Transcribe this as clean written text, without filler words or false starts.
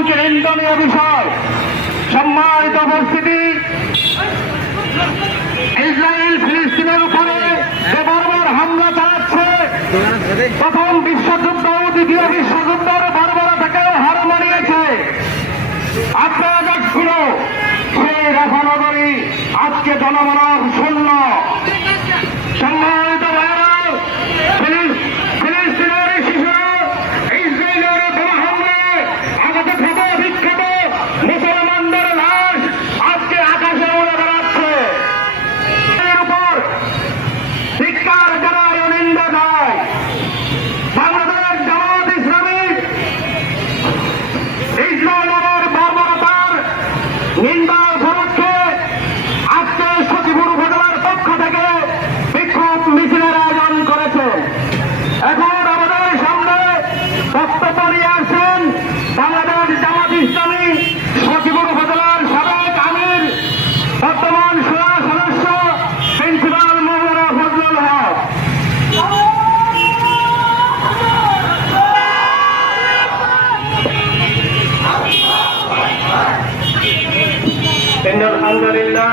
অত্যন্ত নিন্দনীয় বিষয়। সম্মানিত উপস্থিতি, ইসরায়েল ফিলিস্তিনের উপরে যে বর্বর হামলা চালাচ্ছে, প্রথম বিশ্বযুদ্ধ ও দ্বিতীয় বিশ্বযুদ্ধের বর্বরতাকেও হার মানিয়েছে। আপনারা দেখছিল সেই রাফানগরী আজকে জনমানব শূন্য। সম্মানিত ভাইরা, ফিলিস্তিনের শিশুরা ইসরায়েলের বোমা হামলায় আঘাত বিক্ষত মুসলমানদের লাশ আজকে আকাশে উড়ে বেড়াচ্ছে। এর উপর ধিক্কার জানায় ও নিন্দা জানায় বাংলাদেশ জামাত ইসলামী। ইসরায়েলের বর্বরতার নিন্দার পক্ষে আজকে সচিবুর উপজেলার পক্ষ থেকে বিক্ষোভ মিছিলের আয়োজন করেছে। এখন আমাদের সামনে বক্তব্য নিয়ে আসছেন বাংলাদেশ জামাত ইসলামী সচিবুর উপজেলার সাবেক আমির, বর্তমান সুরা সদস্য প্রিন্সিপাল মৌলানা ফজলুল হক। আলহামদুলিল্লাহ।